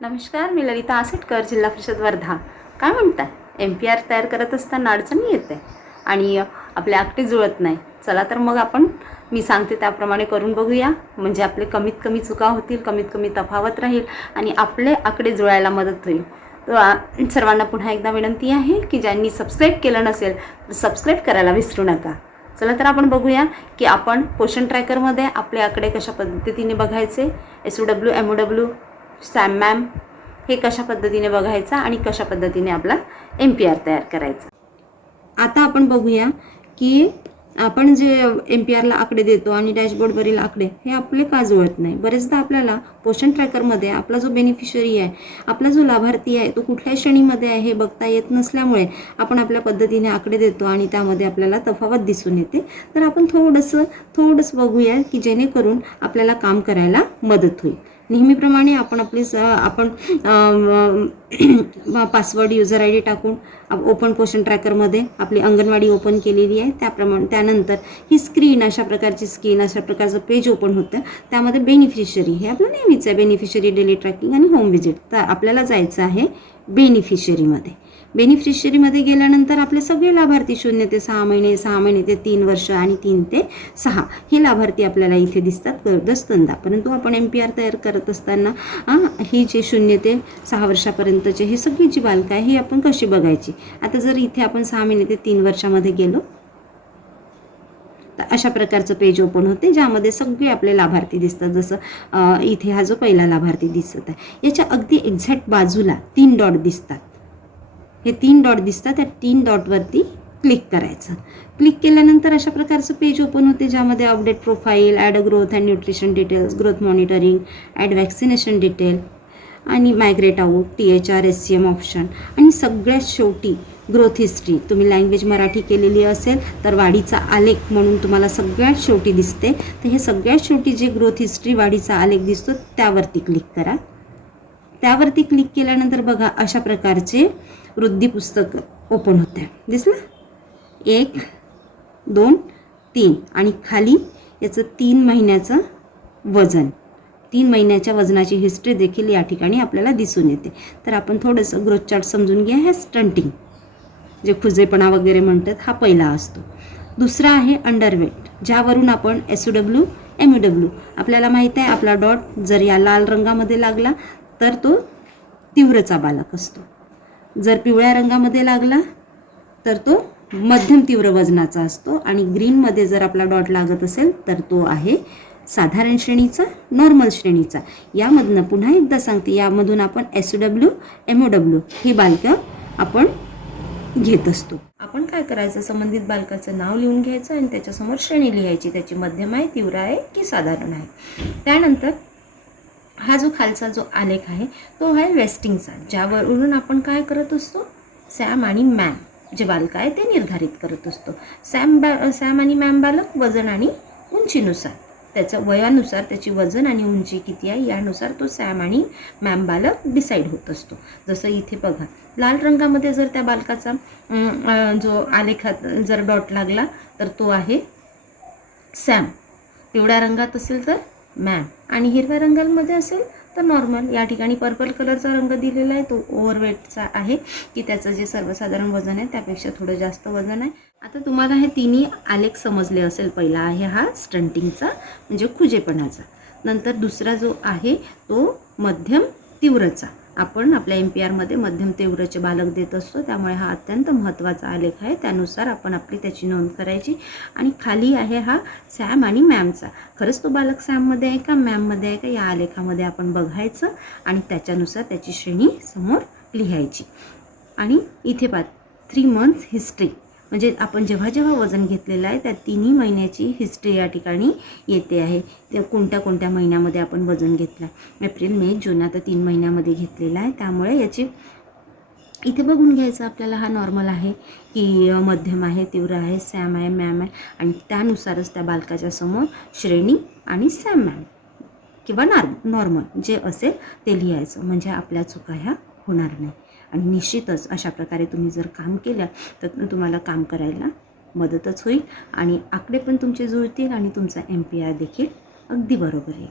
नमस्कार, मी ललिता आसेटकर, जिल्हा परिषद वर्धा. काय म्हणताय? MPR तयार करत असताना अडचणी येते आणि आपले आकडे जुळत नाही. चला तर मग आपण मी सांगते त्याप्रमाणे करून बघूया. म्हणजे आपले कमीत कमी चुका होतील, कमीत कमी तफावत राहील आणि आपले आकडे जुळायला मदत होईल. तर सर्वांना पुन्हा एकदा विनंती आहे की ज्यांनी सबस्क्राईब केलं नसेल तर सबस्क्राईब करायला विसरू नका. चला तर आपण बघूया की आपण पोषण ट्रॅकरमध्ये आपले आकडे कशा पद्धतीने बघायचे, SOW, MOW, सॅम मॅम हे कशा पद्धतीने बघायचा आणि कशा पद्धतीने आपला MPR तयार करायचा. आता आपण बघूया की आपण जे MPRला आकडे देतो आणि डॅशबोर्डवरील आकडे हे आपले का जुळत नाही. बरेचदा आपल्याला पोषण ट्रॅकरमध्ये आपला जो बेनिफिशरी आहे, आपला जो लाभार्थी आहे तो कुठल्या श्रेणीमध्ये आहे हे बघता येत नसल्यामुळे आपण आपल्या पद्धतीने आकडे देतो आणि त्यामध्ये आपल्याला तफावत दिसून येते. तर आपण थोडंसं बघूया की जेणेकरून आपल्याला काम करायला मदत होईल. नेहमीप्रमाणे आपण पासवर्ड, युजर ID टाकून ओपन पोषण ट्रॅकरमध्ये आपली अंगणवाडी ओपन केलेली आहे. त्यानंतर ही स्क्रीन, अशा प्रकारचं पेज ओपन होतं. त्यामध्ये बेनिफिशरी हे आपलं नेहमीच आहे, बेनिफिशरी, डेली ट्रॅकिंग आणि होम व्हिजिट. तर आपल्याला जायचं आहे बेनिफिशरीमध्ये गेल्यानंतर आपले सगळे लाभार्थी 0 ते 6 महिने, 6 महिने ते 3 वर्ष आणि 3 ते 6 हे लाभार्थी आपल्याला इथे दिसतात गर्दस्तंदा. परंतु आपण MPR तयार करत असताना ही जे 0 ते 6 वर्षापर्यंतचे हे सगळी जी बालकं आहे ही आपण कशी बघायची. आता जर इथे आपण 6 महिने ते 3 वर्षामध्ये गेलो तर अशा प्रकारचं पेज ओपन होते, ज्यामध्ये सगळे आपले लाभार्थी दिसतात. जसं इथे हा जो पहिला लाभार्थी दिसत आहे, याच्या अगदी एक्झॅक्ट बाजूला 3 डॉट दिसतात. हे 3 डॉट दिसतात. त्या 3 डॉटवरती क्लिक करायचं. क्लिक केल्यानंतर अशा प्रकारचं पेज ओपन होते, ज्यामध्ये update profile, add growth and nutrition details, growth monitoring, add vaccination detail आणि migrate out, THR, SCM option आणि सगळ्यात शेवटी ग्रोथ हिस्ट्री. तुम्ही लँग्वेज मराठी केलेली असेल तर वाढीचा आलेख म्हणून तुम्हाला सगळ्यात शेवटी दिसते. तर हे सगळ्यात शेवटी जे ग्रोथ हिस्ट्री, वाढीचा आलेख दिसतो त्यावरती क्लिक करा. त्यावरती क्लिक केल्यानंतर बघा अशा प्रकारचे वृद्धी पुस्तक ओपन होते. दिसलं? 1, 2, 3 आणि खाली याचं 3 महिन्याचं वजन, 3 महिन्याच्या वजनाची हिस्ट्री देखील या ठिकाणी आपल्याला दिसून येते. तर आपण थोडंसं ग्रोथ चार्ट समजून घ्या. हे स्टंटिंग, जे खुजेपणा वगैरे म्हणतात, हा पहिला असतो. दुसरा आहे अंडरवेट, ज्यावरून आपण SOW, MOW, आपल्याला माहीत आहे आपला डॉट जर या लाल रंगामध्ये लागला तर तो तीव्रचा बालक असतो. जर पिवळ्या रंगामध्ये लागला तर तो मध्यम तीव्र वजनाचा असतो आणि ग्रीनमध्ये जर आपला डॉट लागत असेल तर तो आहे साधारण श्रेणीचा, नॉर्मल श्रेणीचा. यामधनं पुन्हा एकदा सांगते, यामधून आपण SOW, MOW ही बालकं आपण घेत असतो. आपण काय करायचं, संबंधित बालकाचं नाव लिहून घ्यायचं आणि त्याच्यासमोर श्रेणी लिहायची, त्याची मध्यम आहे, तीव्र आहे की साधारण आहे. त्यानंतर हा जो खालचा जो आलेख आहे तो आहे वेस्टिंगचा, ज्यावरून आपण काय करत असतो, सॅम आणि मॅम जे बालक आहे ते निर्धारित करत असतो. सॅम आणि मॅम बालक वजन आणि उंचीनुसार, त्याच्या वयानुसार त्याची वजन आणि उंची किती आहे यानुसार तो सॅम आणि मॅम बालक डिसाईड होत असतो. जसं इथे बघा लाल रंगामध्ये जर त्या बालकाचा जो आलेखात जर डॉट लागला तर तो आहे सॅम, पिवळ्या रंगात असेल तर मॅम आणि हिरव्या रंगामध्ये असेल तर नॉर्मल. या ठिकाणी पर्पल कलरचा रंग दिलेला आहे, तो ओव्हरवेटचा आहे की त्याचं जे सर्वसाधारण वजन आहे त्यापेक्षा थोडं जास्त वजन आहे. आता तुम्हाला हे तिन्ही आलेख समजले असेल. पहिला आहे हा स्टंटिंगचा म्हणजे खुजेपणाचा, नंतर दुसरा जो आहे तो मध्यम तीव्रचा. आपण आपल्या MPRमध्ये मध्यम तीव्रचे बालक देत असतो, त्यामुळे हा अत्यंत महत्त्वाचा आलेख आहे. त्यानुसार आपण त्याची नोंद करायची. आणि खाली आहे हा सॅम आणि मॅमचा. खरंच तो बालक सॅममध्ये आहे का मॅममध्ये आहे का या आलेखामध्ये आपण बघायचं आणि त्याच्यानुसार त्याची श्रेणी समोर लिहायची. आणि इथे 3 मंथ्स हिस्ट्री, म्हणजे आपण जेव्हा वजन घेतलेलं आहे त्या 3 महिन्याची हिस्ट्री या ठिकाणी येते आहे. त्या कोणत्या महिन्यामध्ये आपण वजन घेतलं आहे, एप्रिल, मे, जून, आता 3 महिन्यामध्ये घेतलेलं आहे. त्यामुळे याची इथे बघून घ्यायचं आपल्याला, हा नॉर्मल आहे की मध्यम आहे, तीव्र आहे, सॅम आहे, मॅम आहे आणि त्यानुसारच त्या बालकाच्या समोर श्रेणी आणि सॅम मॅम किंवा नॉर्मल जे असेल ते लिहायचं, म्हणजे आपल्या चुका ह्या होणार नाही. आणि निश्चितच अशा प्रकारे तुम्ही जर काम केलं तर तुम्हाला काम करायला मदतच होईल आणि आकडे पण तुमचे जुळतील आणि तुमचा MPR देखील अगदी बरोबर आहे.